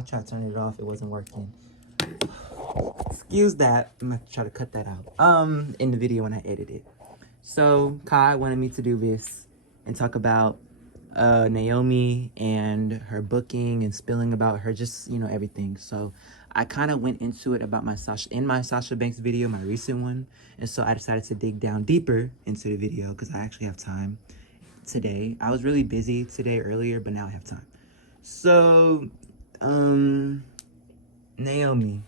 I tried turning it off. It wasn't working. Excuse that. I'm gonna try to cut that out. In the video when I edit it. So Kai wanted me to do this and talk about Naomi and her booking and spilling about her, just, you know, everything. So I kind of went into it about my Sasha Banks video, my recent one. And so I decided to dig down deeper into the video because I actually have time today. I was really busy today earlier, but now I have time. So, Naomi,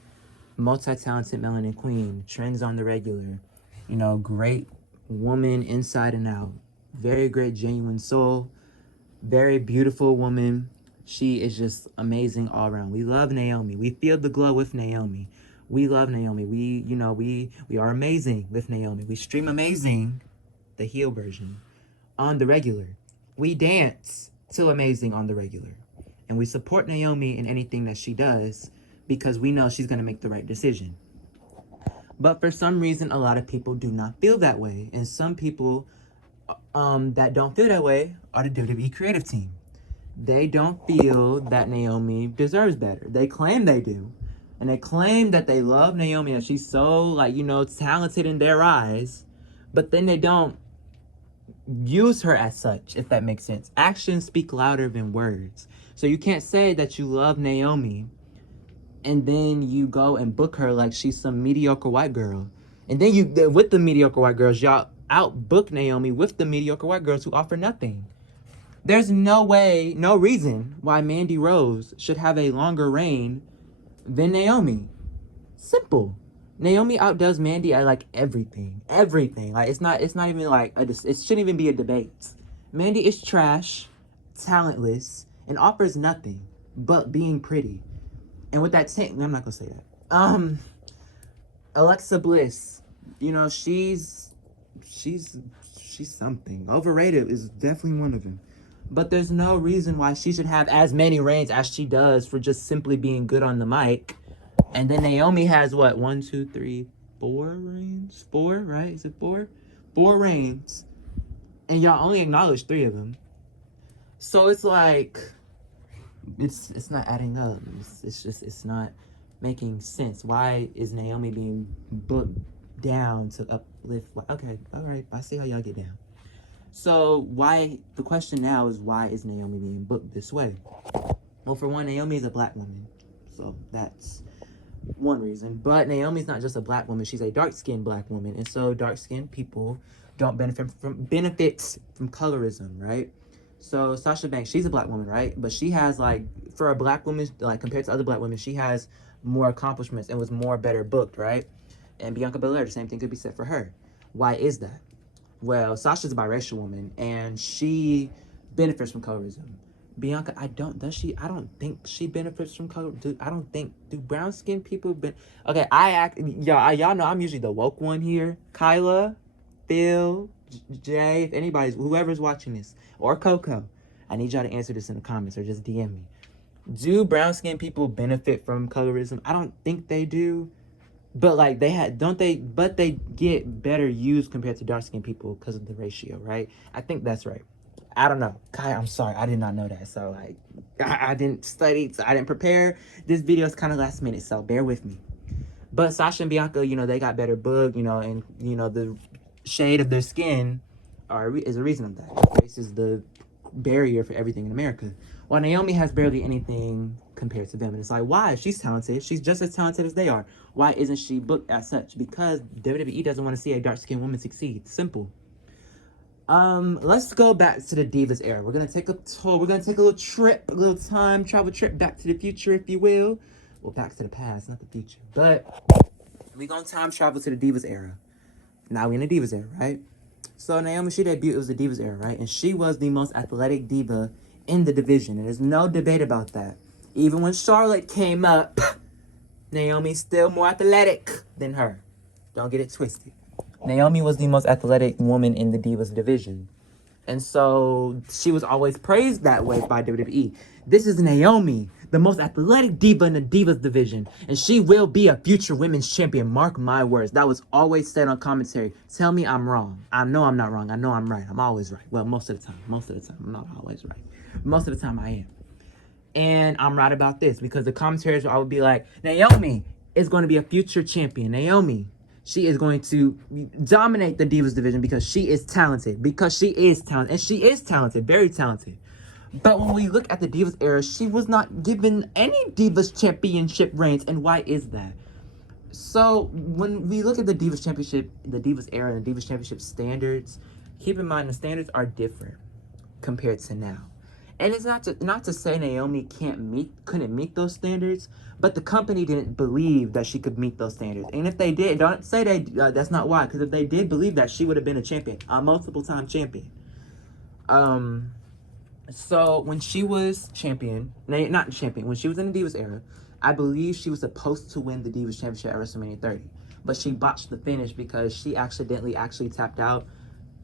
multi-talented melanin queen, trends on the regular, you know, great woman inside and out, very great genuine soul, very beautiful woman. She is just amazing all around. We love Naomi. We feel the glow with Naomi. We love Naomi. We, you know, we are amazing with Naomi. We stream Amazing, the heel version, on the regular. We dance to Amazing on the regular. And we support Naomi in anything that she does because we know she's going to make the right decision. But for some reason, a lot of people do not feel that way. And some people that don't feel that way are the WWE creative team. They don't feel that Naomi deserves better. They claim they do. And they claim that they love Naomi, that she's so, like, you know, talented in their eyes. But then they don't use her as such, if that makes sense. Actions speak louder than words. So you can't say that you love Naomi and then you go and book her like she's some mediocre white girl. And then you, with the mediocre white girls, y'all outbook Naomi with the mediocre white girls who offer nothing. There's no way, no reason why Mandy Rose should have a longer reign than Naomi. Simple. Naomi outdoes Mandy at like everything. Everything. Like it's not even like it shouldn't even be a debate. Mandy is trash, talentless, and offers nothing but being pretty. And with that I'm not gonna say that. Alexa Bliss, you know, she's something. Overrated is definitely one of them. But there's no reason why she should have as many reigns as she does for just simply being good on the mic. And then Naomi has what? 1, 2, 3, 4 reigns? 4, right? Is it 4? 4 reigns. And y'all only acknowledge 3 of them. So it's like, it's not adding up. It's not making sense. Why is Naomi being booked down to uplift? Okay, all right. I see how y'all get down. So the question now is, why is Naomi being booked this way? Well, for one, Naomi is a black woman. So that's one reason. But Naomi's not just a black woman. She's a dark-skinned black woman. And so dark-skinned people don't benefit from colorism, right? So Sasha Banks, she's a black woman, right? But she has, like, for a black woman, like, compared to other black women, she has more accomplishments and was better booked, right? And Bianca Belair, the same thing could be said for her. Why is that? Well, Sasha's a biracial woman, and she benefits from colorism. Bianca, I don't think she benefits from color. Do brown skinned people okay, y'all know I'm usually the woke one here. Kyla, Phil, Jay, if anybody's, whoever's watching this, or Coco, I need y'all to answer this in the comments or just DM me. Do brown skinned people benefit from colorism? I don't think they do. But like but they get better used compared to dark skinned people because of the ratio, right? I think that's right. I don't know. Kai, I'm sorry. I did not know that. So like I didn't study, so I didn't prepare. This video is kind of last minute, so bear with me. But Sasha and Bianca, you know, they got better booked, you know, and you know, the shade of their skin is a reason of that. Race is the barrier for everything in America. While Naomi has barely anything compared to them. And it's like, why? She's talented. She's just as talented as they are. Why isn't she booked as such? Because WWE doesn't want to see a dark-skinned woman succeed. Simple. Let's go back to the Divas era. We're gonna take a tour. We're gonna take a little trip, a little time travel trip back to the future, if you will. Well, back to the past, not the future. But we're gonna time travel to the Divas era. Now we're in the Divas era, right? So Naomi, she debuted, it was the Divas era, right? And she was the most athletic diva in the division. And there's no debate about that. Even when Charlotte came up, Naomi's still more athletic than her. Don't get it twisted. Naomi was the most athletic woman in the Divas division. And so she was always praised that way by WWE. This is Naomi, the most athletic diva in the Divas division. And she will be a future women's champion. Mark my words. That was always said on commentary. Tell me I'm wrong. I know I'm not wrong. I know I'm right. I'm always right. Well, most of the time. Most of the time. I'm not always right. Most of the time I am. And I'm right about this because the commentators I would be like, Naomi is going to be a future champion. Naomi, she is going to dominate the Divas division because she is talented. Because she is talented. And she is talented. Very talented. But when we look at the Divas era, she was not given any Divas championship reigns. And why is that? So when we look at the Divas championship, the Divas era and the Divas championship standards, keep in mind the standards are different compared to now. And it's not to say Naomi couldn't meet those standards, but the company didn't believe that she could meet those standards. And if they did, don't say that's not why, because if they did believe that, she would have been a champion, a multiple time champion. So when she was champion, not champion, when she was in the Divas era, I believe she was supposed to win the Divas Championship at WrestleMania 30, but she botched the finish because she accidentally actually tapped out.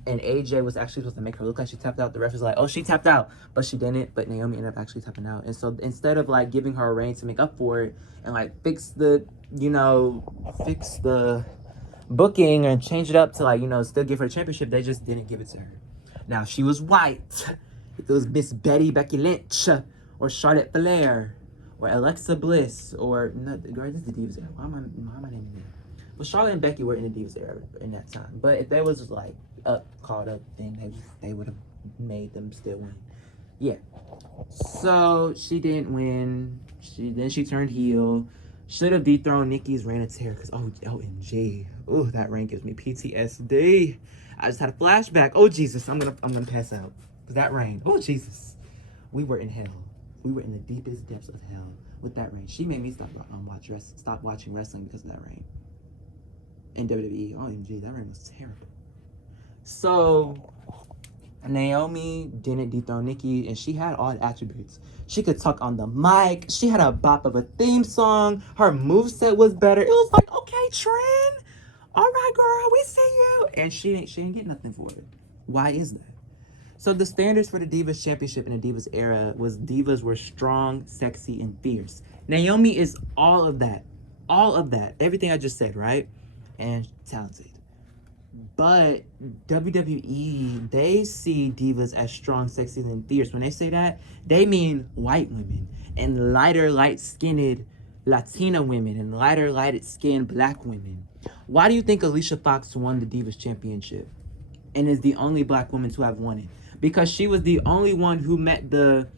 And AJ was actually supposed to make her look like she tapped out. The ref was like, oh, she tapped out. But she didn't. But Naomi ended up actually tapping out. And so instead of like giving her a reign to make up for it and like fix the booking and change it up to like, still give her a championship, they just didn't give it to her. Now, if she was white, if it was Miss Becky Lynch or Charlotte Flair or Alexa Bliss or, no, girl, this is the Divas era. Why am I naming it? Well, Charlotte and Becky were in the Divas era in that time. But if they was like called up thing, they would have made them still win. Yeah. So she didn't win. She turned heel. Should have dethroned Nikki's reign of terror because OMG. Oh, that reign gives me PTSD. I just had a flashback. Oh Jesus, I'm gonna pass out. That reign. Oh Jesus. We were in hell. We were in the deepest depths of hell with that reign. She made me stop watching wrestling because of that reign. In WWE, OMG, that reign was terrible. So Naomi didn't dethrone Nikki, and she had all the attributes. She could talk on the mic. She had a bop of a theme song. Her moveset was better. It was like, okay, Trin, all right, girl, we see you. And she didn't get nothing for it. Why is that? So the standards for the Divas Championship in the Divas era was divas were strong, sexy, and fierce. Naomi is all of that. All of that. Everything I just said, right? And talented. But WWE, they see divas as strong, sexy, and fierce. When they say that, they mean white women and lighter, light-skinned Latina women and lighter, lighted-skinned black women. Why do you think Alicia Fox won the Divas Championship and is the only black woman to have won it? Because she was the only one who met in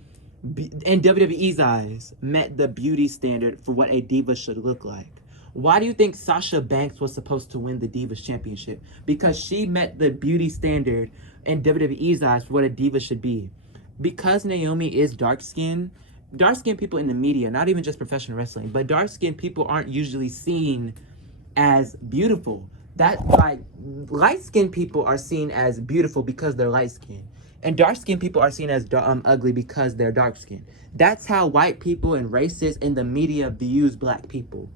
WWE's eyes, met the beauty standard for what a diva should look like. Why do you think Sasha Banks was supposed to win the Divas Championship? Because she met the beauty standard in WWE's eyes for what a diva should be. Because Naomi is dark-skinned people in the media, not even just professional wrestling, but dark-skinned people aren't usually seen as beautiful. That, like, light-skinned people are seen as beautiful because they're light-skinned. And dark-skinned people are seen as ugly because they're dark-skinned. That's how white people and racists in the media views black people.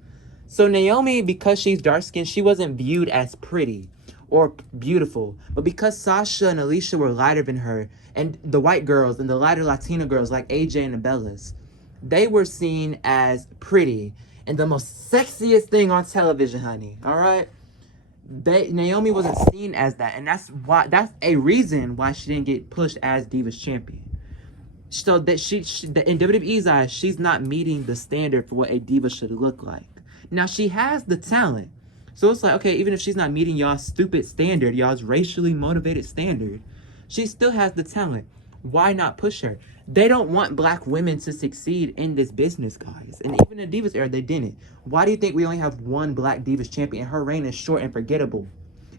So Naomi, because she's dark-skinned, she wasn't viewed as pretty or beautiful. But because Sasha and Alicia were lighter than her, and the white girls and the lighter Latina girls like AJ and the Bellas, they were seen as pretty and the most sexiest thing on television, honey. All right? Naomi wasn't seen as that, and that's a reason why she didn't get pushed as Divas Champion. So that she in WWE's eyes, she's not meeting the standard for what a diva should look like. Now, she has the talent. So it's like, okay, even if she's not meeting y'all's stupid standard, y'all's racially motivated standard, she still has the talent. Why not push her? They don't want black women to succeed in this business, guys. And even in the Divas era, they didn't. Why do you think we only have one black Divas champion and her reign is short and forgettable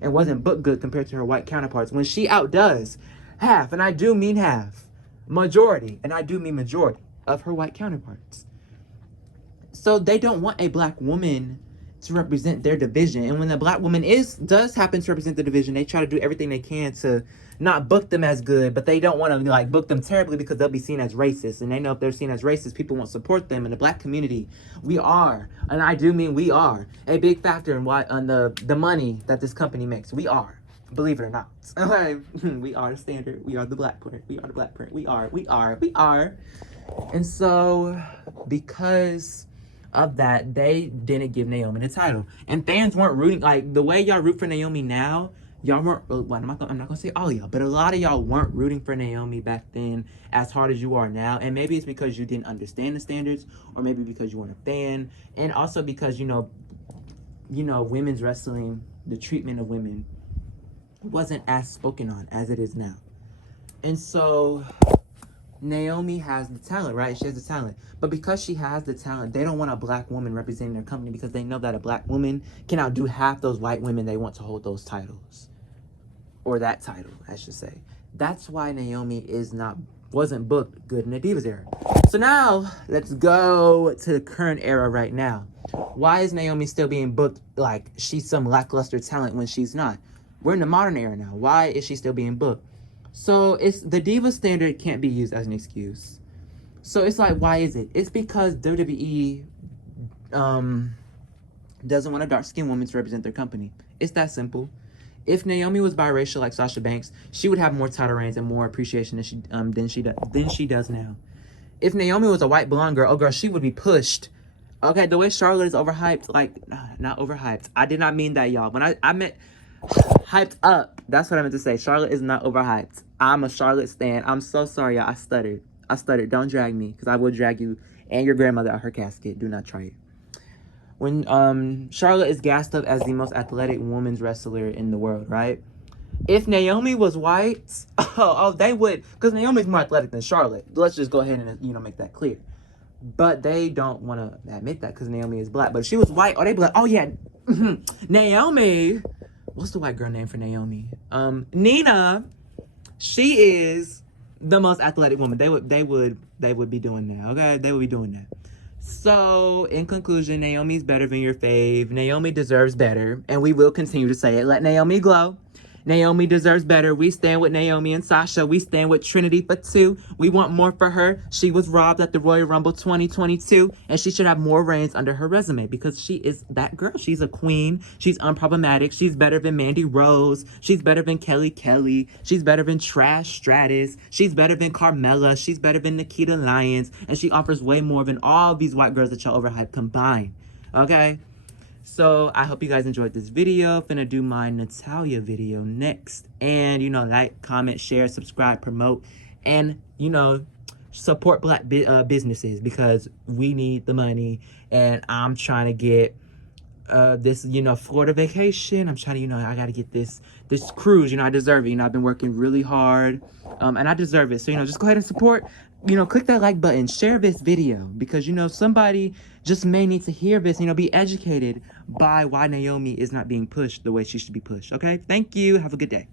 and wasn't booked good compared to her white counterparts when she outdoes half, and I do mean half, majority, and I do mean majority of her white counterparts? So they don't want a black woman to represent their division. And when the black woman does happen to represent the division, they try to do everything they can to not book them as good, but they don't want to like book them terribly because they'll be seen as racist. And they know if they're seen as racist, people won't support them. In the black community, we are, and I do mean we are, a big factor in the money that this company makes. We are. Believe it or not. We are the standard. We are the black print. We are the black print. We are. And so, because of that, they didn't give Naomi the title. And fans weren't rooting, like, the way y'all root for Naomi now, y'all weren't, well, I'm not gonna say all y'all, but a lot of y'all weren't rooting for Naomi back then as hard as you are now. And maybe it's because you didn't understand the standards, or maybe because you weren't a fan, and also because women's wrestling, the treatment of women wasn't as spoken on as it is now. And so Naomi has the talent, right? She has the talent. But because she has the talent, they don't want a black woman representing their company, because they know that a black woman can outdo half those white women they want to hold those titles. Or that title, I should say. That's why Naomi wasn't booked good in the Divas era. So now, let's go to the current era right now. Why is Naomi still being booked like she's some lackluster talent when she's not? We're in the modern era now. Why is she still being booked? So it's the diva standard can't be used as an excuse. So it's like, why is it? It's because WWE doesn't want a dark-skinned woman to represent their company. It's that simple. If Naomi was biracial like Sasha Banks, she would have more title reigns and more appreciation than she does now. If Naomi was a white blonde girl, oh girl, she would be pushed. Okay, the way Charlotte is overhyped, like, not overhyped. I did not mean that, y'all. When I meant hyped up. That's what I meant to say. Charlotte is not overhyped. I'm a Charlotte stan. I'm so sorry, y'all. I stuttered. Don't drag me, because I will drag you and your grandmother out her casket. Do not try it. When Charlotte is gassed up as the most athletic women's wrestler in the world, right? If Naomi was white, they would, because Naomi's more athletic than Charlotte. Let's just go ahead and make that clear. But they don't want to admit that because Naomi is black. But if she was white, they'd be like, oh yeah, Naomi. What's the white girl name for Naomi? Nina. She is the most athletic woman. They would be doing that. Okay, they would be doing that. So, in conclusion, Naomi's better than your fave. Naomi deserves better, and we will continue to say it. Let Naomi glow. Naomi deserves better. We stand with Naomi and Sasha. We stand with Trinity for 2. We want more for her. She was robbed at the Royal Rumble 2022, and she should have more reigns under her resume because she is that girl. She's a queen. She's unproblematic. She's better than Mandy Rose. She's better than Kelly Kelly. She's better than Trash Stratus. She's better than Carmella. She's better than Nikita Lyons, and she offers way more than all these white girls that y'all overhyped combined. Okay? So, I hope you guys enjoyed this video. Finna do my Natalia video next. And, like, comment, share, subscribe, promote, and, support black businesses because we need the money. And I'm trying to get this, Florida vacation. I'm trying to, I got to get this cruise. I deserve it. I've been working really hard, and I deserve it. So, just go ahead and support. Click that like button, share this video because, somebody just may need to hear this, be educated by why Naomi is not being pushed the way she should be pushed. Okay? Thank you. Have a good day.